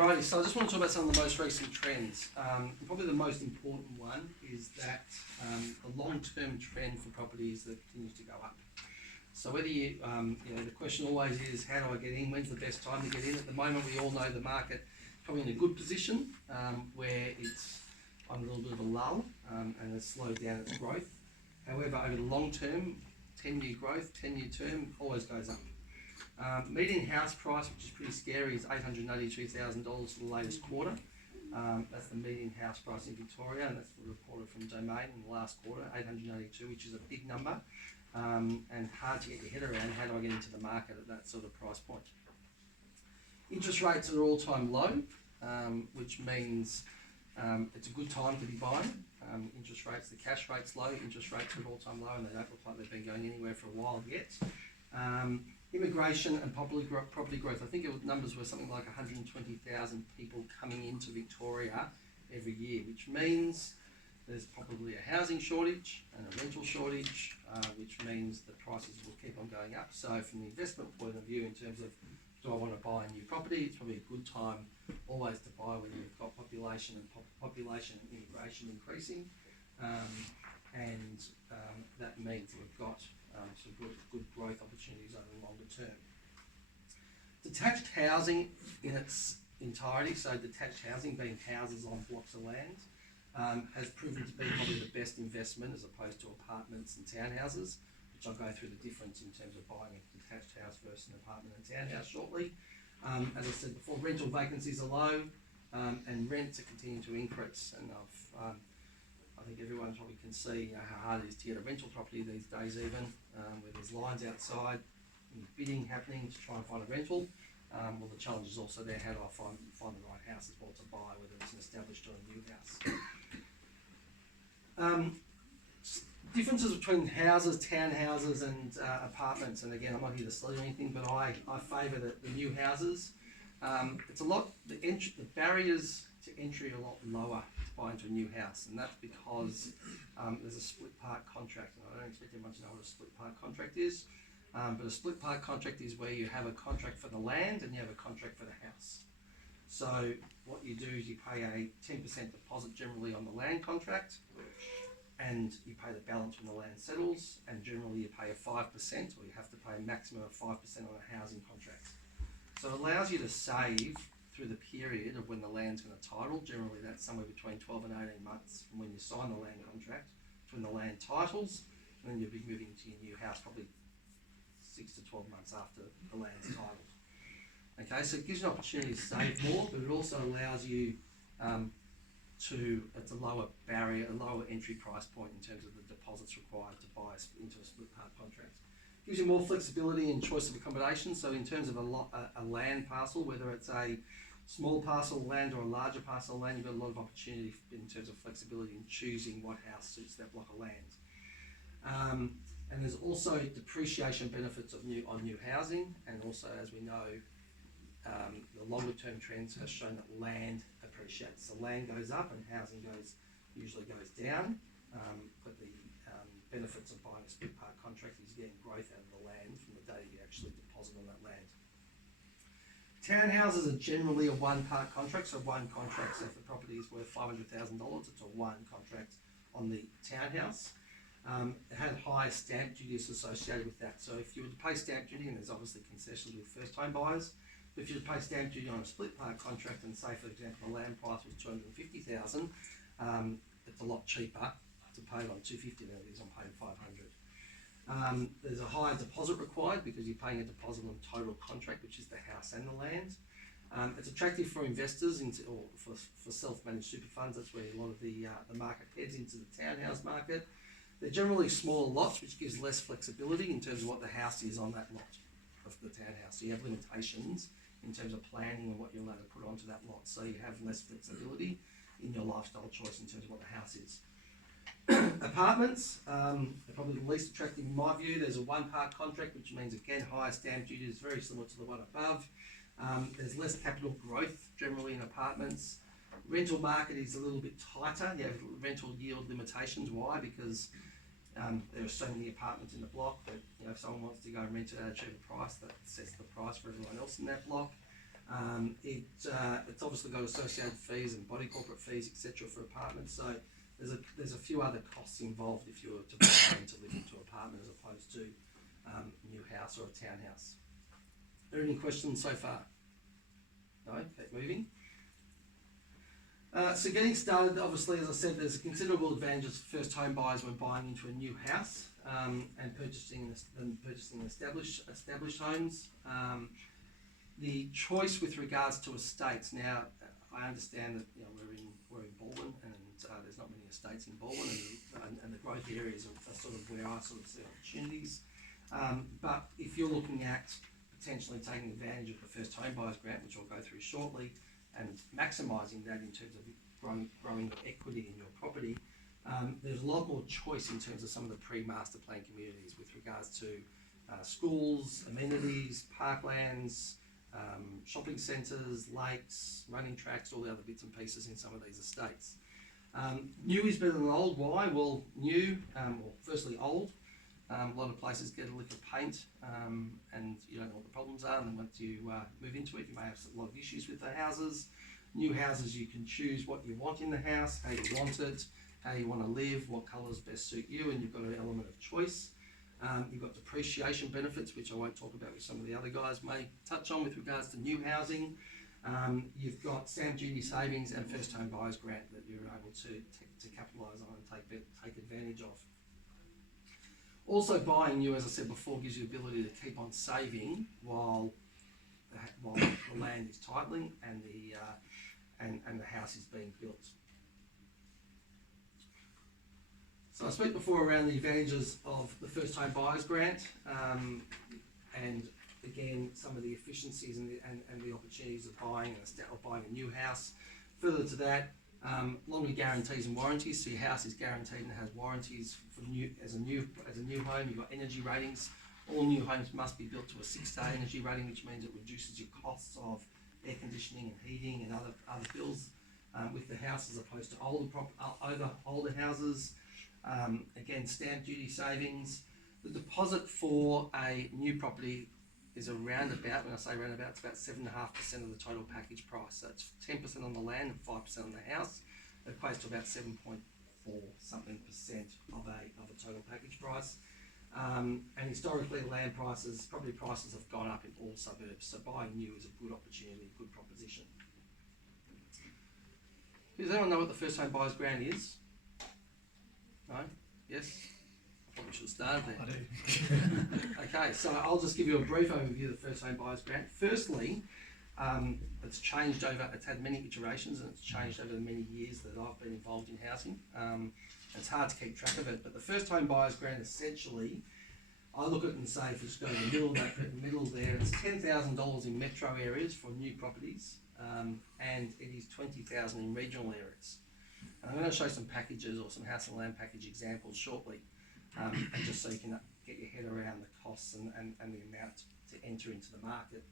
Alrighty, so I just want to talk about some of the most recent trends. Probably the most important one is that the long-term trend for property is that it continues to go up. So whether you know, the question always is, how do I get in? When's the best time to get in? At the moment, we all know the market is probably in a good position where it's on a little bit of a lull and has slowed down its growth. However, over the long term, 10-year growth, 10-year term always goes up. Median house price, which is pretty scary, is $882,000 for the latest quarter. That's the median house price in Victoria, and that's reported from Domain in the last quarter, 882, which is a big number, and hard to get your head around. How do I get into the market at that sort of price point? Interest rates are all-time low, which means it's a good time to be buying. Interest rates, the cash rate's low, interest rates are all-time low, and they don't look like they've been going anywhere for a while yet. Immigration and property growth. I think numbers were something like 120,000 people coming into Victoria every year, which means there's probably a housing shortage and a rental shortage, which means the prices will keep on going up. So from the investment point of view, in terms of do I want to buy a new property, it's probably a good time always to buy when you've got population and immigration increasing, and that means we've got some good growth opportunities over the longer term. Detached housing in its entirety, so detached housing being houses on blocks of land, has proven to be probably the best investment as opposed to apartments and townhouses, which I'll go through the difference in terms of buying a detached house versus an apartment and townhouse shortly. As I said before, rental vacancies are low and rents are continuing to increase, and I think everyone probably can see how hard it is to get a rental property these days, even where there's lines outside, bidding happening to try and find a rental. Well, the challenge is also there, how do I find the right house as well to buy, whether it's an established or a new house. Differences between houses, townhouses and apartments, and again, I'm not here to sell you anything, but I favour the new houses. It's a lot, the barriers to entry are a lot lower to buy into a new house, and that's because there's a split part contract, and I don't expect everyone to know what a split part contract is, but a split part contract is where you have a contract for the land and you have a contract for the house. So what you do is you pay a 10% deposit generally on the land contract, and you pay the balance when the land settles, and generally you pay a 5%, or you have to pay a maximum of 5% on a housing contract. So it allows you to save through the period of when the land's going to title. Generally that's somewhere between 12 and 18 months from when you sign the land contract to when the land titles, and then you'll be moving to your new house probably 6 to 12 months after the land's titled. Okay, so it gives you an opportunity to save more, but it also allows you it's a lower barrier, a lower entry price point in terms of the deposits required to buy into a split part contract. Gives you more flexibility and choice of accommodation. So in terms of a land parcel, whether it's a small parcel of land or a larger parcel of land, you've got a lot of opportunity in terms of flexibility in choosing what house suits that block of land. And there's also depreciation benefits of new housing, and also, as we know, the longer term trends have shown that land appreciates. So land goes up and housing usually goes down, but the benefits of buying a split part contract is getting growth out of the land from the day you actually deposit on that land. Townhouses are generally a one-part contract, so one contract, so if the property is worth $500,000, it's a one contract on the townhouse. It had higher stamp duties associated with that, so if you were to pay stamp duty, and there's obviously concessions with first-time buyers, but if you were to pay stamp duty on a split part contract, and say for example the land price was $250,000, it's a lot cheaper to pay it on $250,000 than it is on paying $500,000. There's a higher deposit required because you're paying a deposit on total contract, which is the house and the land. It's attractive for investors or for self-managed super funds. That's where a lot of the market heads into the townhouse market. They're generally smaller lots, which gives less flexibility in terms of what the house is on that lot of the townhouse. So you have limitations in terms of planning and what you're allowed to put onto that lot. So you have less flexibility in your lifestyle choice in terms of what the house is. Apartments are probably the least attractive in my view. There's a one-part contract, which means again higher stamp duty is very similar to the one above. There's less capital growth generally in apartments. Rental market is a little bit tighter. You have rental yield limitations. Why? Because there are so many apartments in the block that if someone wants to go and rent it at a cheaper price, that sets the price for everyone else in that block. It's obviously got associated fees and body corporate fees, etc. for apartments. So there's a few other costs involved if you were to buy and to live into an apartment as opposed to a new house or a townhouse. Are there any questions so far? No? Keep moving. So getting started, obviously, as I said, there's considerable advantages for first home buyers when buying into a new house and purchasing established homes. The choice with regards to estates. Now, I understand that we're in Baldwin, and there's not many estates in Baldwin, and the growth areas are sort of where I sort of see opportunities. But if you're looking at potentially taking advantage of the first home buyers grant, which I'll go through shortly, and maximising that in terms of growing your equity in your property, there's a lot more choice in terms of some of the pre-master plan communities with regards to schools, amenities, parklands, shopping centres, lakes, running tracks, all the other bits and pieces in some of these estates. New is better than old. Why? Well, new, firstly old. A lot of places get a lick of paint and you don't know what the problems are, and then once you move into it, you may have a lot of issues with the houses. New houses, you can choose what you want in the house, how you want it, how you want to live, what colours best suit you, and you've got an element of choice. You've got depreciation benefits, which I won't talk about, which some of the other guys may touch on with regards to new housing. You've got stamp duty savings and first home buyers grant that you're able to capitalise on and take advantage of. Also, buying new, as I said before, gives you the ability to keep on saving while the land is titling and the house is being built. So I spoke before around the advantages of the first home buyers grant, and again some of the efficiencies and the opportunities of buying a new house. Further to that, longer guarantees and warranties. So your house is guaranteed and has warranties for as a new home. You've got energy ratings. All new homes must be built to a 6-star energy rating, which means it reduces your costs of air conditioning and heating and other bills with the house as opposed to older houses. Again, stamp duty savings. The deposit for a new property is around about, when I say around about, it's about 7.5% of the total package price. So it's 10% on the land and 5% on the house. It equates to about 7.4 something percent of a total package price. And historically, land prices, property prices have gone up in all suburbs. So buying new is a good opportunity, a good proposition. Does anyone know what the first home buyers grant is? No? Yes? I probably should have started there. I do. Okay, so I'll just give you a brief overview of the first home buyers grant. Firstly, it's changed it's had many iterations, and it's changed over the many years that I've been involved in housing. It's hard to keep track of it, but the first home buyers grant essentially, I look at it and say, if you just go to the middle there, it's $10,000 in metro areas for new properties, and it is $20,000 in regional areas. And I'm going to show some packages or some house and land package examples shortly, and just so you can get your head around the costs and the amount to enter into the market.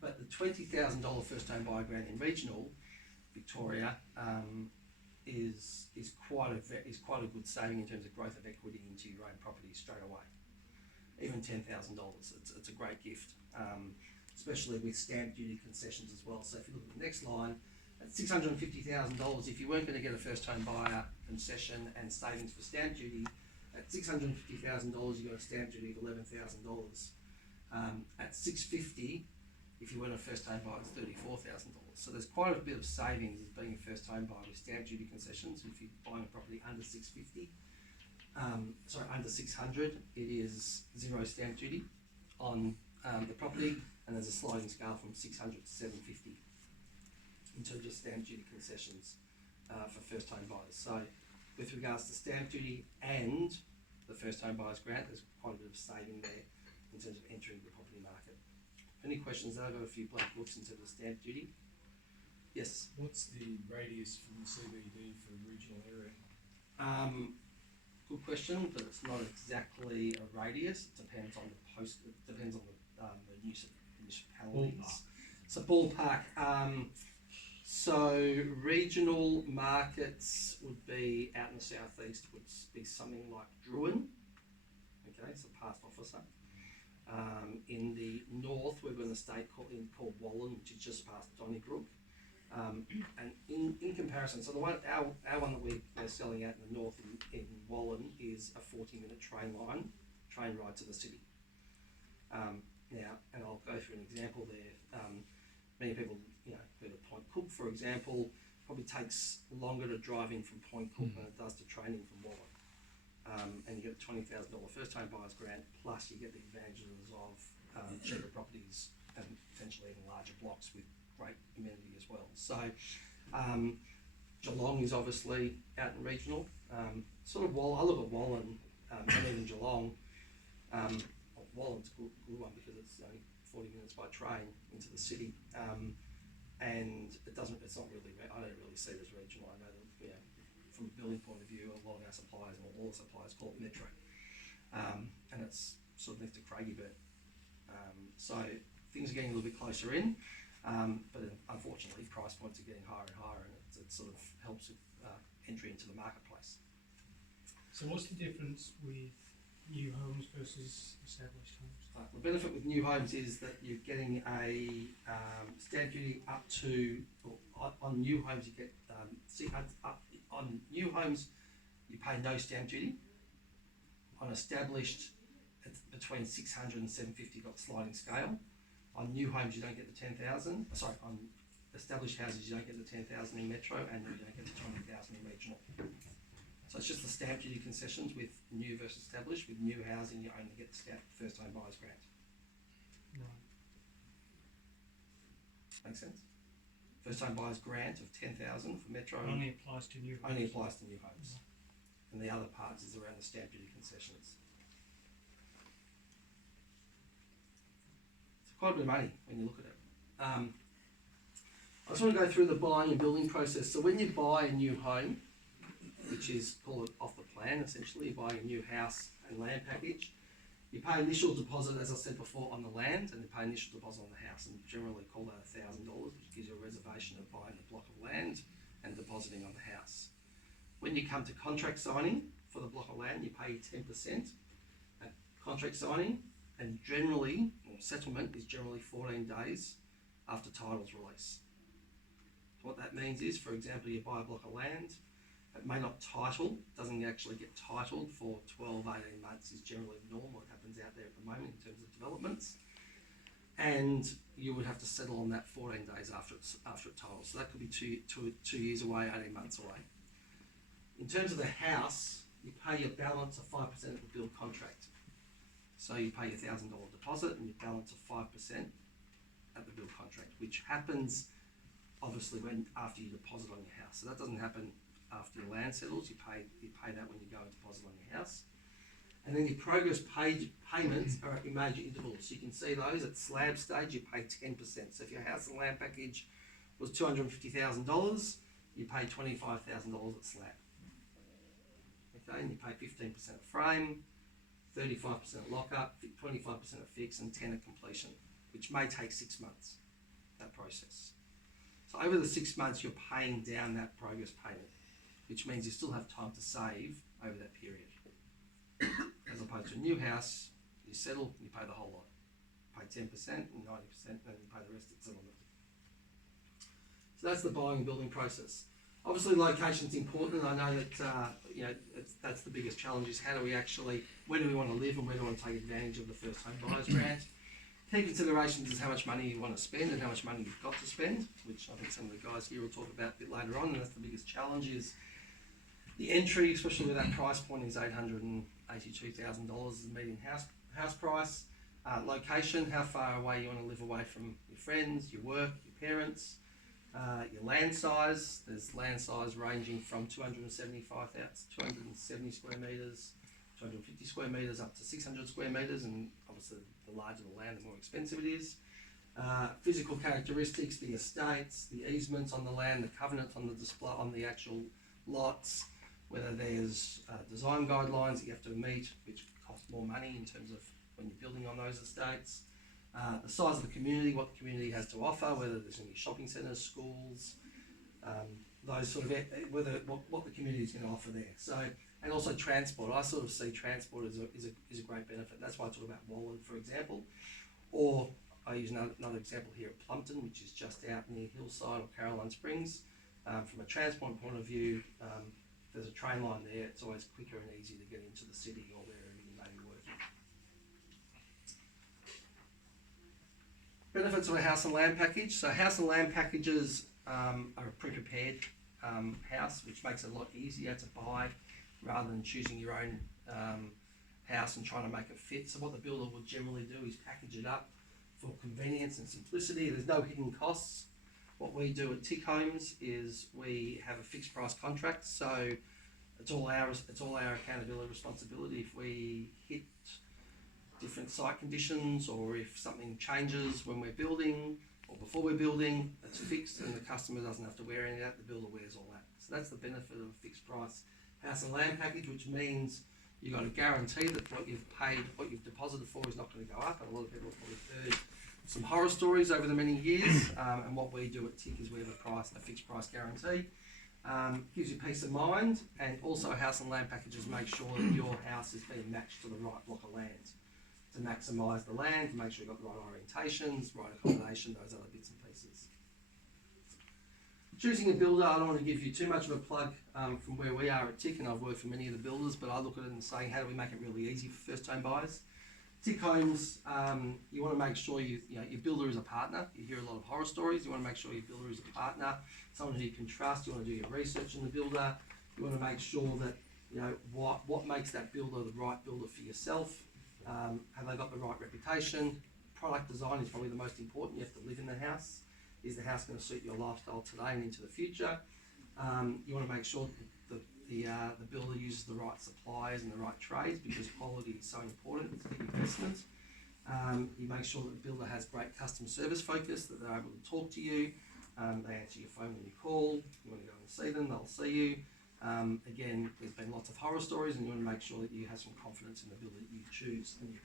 But the $20,000 first home buyer grant in regional Victoria is quite a good saving in terms of growth of equity into your own property straight away. Even $10,000, it's a great gift, especially with stamp duty concessions as well. So if you look at the next line, at $650,000, if you weren't going to get a first home buyer concession and savings for stamp duty, at $650,000 you got a stamp duty of $11,000. At $650,000, if you weren't a first home buyer, it's $34,000. So there's quite a bit of savings as being a first home buyer with stamp duty concessions. If you're buying a property under under 600, it is zero stamp duty on the property, and there's a sliding scale from 600 to 750 in terms of stamp duty concessions for first home buyers. So with regards to stamp duty and the first home buyers grant, there's quite a bit of saving there in terms of entering the property market. Any questions there? I've got a few blank books in terms of stamp duty. Yes? What's the radius from the CBD for regional area? Good question, but it's not exactly a radius. It depends on the municipalities. Ballpark. So ballpark. So regional markets would be out in the southeast, would be something like Druin. Okay, so past officer. In the north, we've got an estate called Wallen, which is just past Donnybrook. And in comparison, so the one our one that we're selling out in the north in Wallen is a 40-minute train ride to the city. Now, and I'll go through an example there. Many people, heard of Point Cook, for example, probably takes longer to drive in from Point Cook than it does to train in from Wallen. And you get a $20,000 first-time buyers grant, plus you get the advantages of cheaper properties and potentially even larger blocks with great amenity as well. So Geelong is obviously out in regional. I look at Wallen and even Geelong. Wallen's a good one because it's only 40 minutes by train into the city, and it's not really. I don't really see it as regional. I know that from a building point of view, a lot of our suppliers, or all the suppliers, call it metro, and it's sort of next to Craigieburt. So things are getting a little bit closer in, but unfortunately, price points are getting higher and higher, and it sort of helps with entry into the marketplace. So what's the difference with new homes versus established homes? The benefit with new homes is that you're getting a stamp duty up to, on new homes you get, on new homes you pay no stamp duty. On established, it's between 600 and 750, got sliding scale. On new homes you don't get the 10,000, on established houses you don't get the 10,000 in metro, and you don't get the 20,000 in regional. So it's just the stamp duty concessions with new versus established. With new housing, you only get the first home buyers grant. Right. Make sense? First home buyers grant of 10,000 for metro Only applies to new homes. only applies to new homes, and the other parts is around the stamp duty concessions. It's quite a bit of money when you look at it. I just want to go through the buying and building process. So when you buy a new home, which is called off the plan, essentially, you're buying a new house and land package. You pay initial deposit, as I said before, on the land, and you pay initial deposit on the house, and generally call that $1,000, which gives you a reservation of buying a block of land and depositing on the house. When you come to contract signing for the block of land, you pay 10% at contract signing, and generally, or settlement is generally 14 days after title's release. So what that means is, for example, you buy a block of land, it may not doesn't actually get titled for 12, 18 months is generally normal. It happens out there at the moment in terms of developments. And you would have to settle on that 14 days after it titles. So that could be two years away, 18 months away. In terms of the house, you pay your balance of 5% of the build contract. So you pay your $1,000 deposit and your balance of 5% at the build contract, which happens obviously after you deposit on your house. So that doesn't happen after your land settles. You pay that when you go and deposit on your house. And then your progress payments are at your major intervals. So you can see those at slab stage, you pay 10%. So if your house and land package was $250,000, you pay $25,000 at slab. Okay, and you pay 15% at frame, 35% at lockup, 25% at fix, and 10% at completion, which may take 6 months, that process. So over the 6 months, you're paying down that progress payment, which means you still have time to save over that period. As opposed to a new house, you settle, you pay the whole lot. Pay 10% and 90%, and you pay the rest at settlement. So that's the buying and building process. Obviously, location's important, and I know that that's the biggest challenge is where do we want to live and where do we want to take advantage of the first home buyers grant. Key considerations is how much money you want to spend and how much money you've got to spend, which I think some of the guys here will talk about a bit later on, and that's the biggest challenge is the entry, especially with that price point, is $882,000 is the median house price. Location, how far away you want to live away from your friends, your work, your parents. Your land size, there's land size ranging from 270 square metres, 250 square metres up to 600 square metres, and obviously the larger the land, the more expensive it is. Physical characteristics, the estates, the easements on the land, the covenants on the display on the actual lots, whether there's design guidelines that you have to meet, which cost more money in terms of when you're building on those estates. The size of the community, what the community has to offer, whether there's any shopping centres, schools, those sort of, what the community is going to offer there. So, And also transport. I sort of see transport as a great benefit. That's why I talk about Walland, for example. Or I use another example here at Plumpton, which is just out near Hillside or Caroline Springs. From a transport point of view, there's a train line there. It's always quicker and easier to get into the city or wherever you may be working. Benefits of a house and land package. So house and land packages are a pre-prepared house, which makes it a lot easier to buy rather than choosing your own house and trying to make it fit. So what the builder will generally do is package it up for convenience and simplicity. There's no hidden costs. What we do at Tick Homes is we have a fixed price contract, so it's all our accountability responsibility. If we hit different site conditions or if something changes when we're building or before we're building, it's fixed and the customer doesn't have to wear any of that, the builder wears all that. So that's the benefit of a fixed price house and land package, which means you've got a guarantee that what you've paid, what you've deposited for is not going to go up. And a lot of people have probably heard some horror stories over the many years. And what we do at Tick is we have a fixed price guarantee. Gives you peace of mind, and also house and land packages make sure that your house is being matched to the right block of land to maximise the land, to make sure you've got the right orientations, right accommodation, those other bits and pieces. Choosing a builder, I don't want to give you too much of a plug from where we are at Tick, and I've worked for many of the builders, but I look at it and say, how do we make it really easy for first-time buyers? Tick Homes, you want to make sure your builder is a partner. You hear a lot of horror stories. You want to make sure your builder is a partner, someone who you can trust. You want to do your research on the builder. You want to make sure that what makes that builder the right builder for yourself. Have they got the right reputation? Product design is probably the most important. You have to live in the house. Is the house going to suit your lifestyle today and into the future? You want to make sure that the builder uses the right suppliers and the right trades, because quality is so important. It's a big investment. You make sure that the builder has great customer service focus, that they're able to talk to you. They answer your phone when you call. You want to go and see them, they'll see you. Again, there's been lots of horror stories, and you want to make sure that you have some confidence in the builder that you choose and you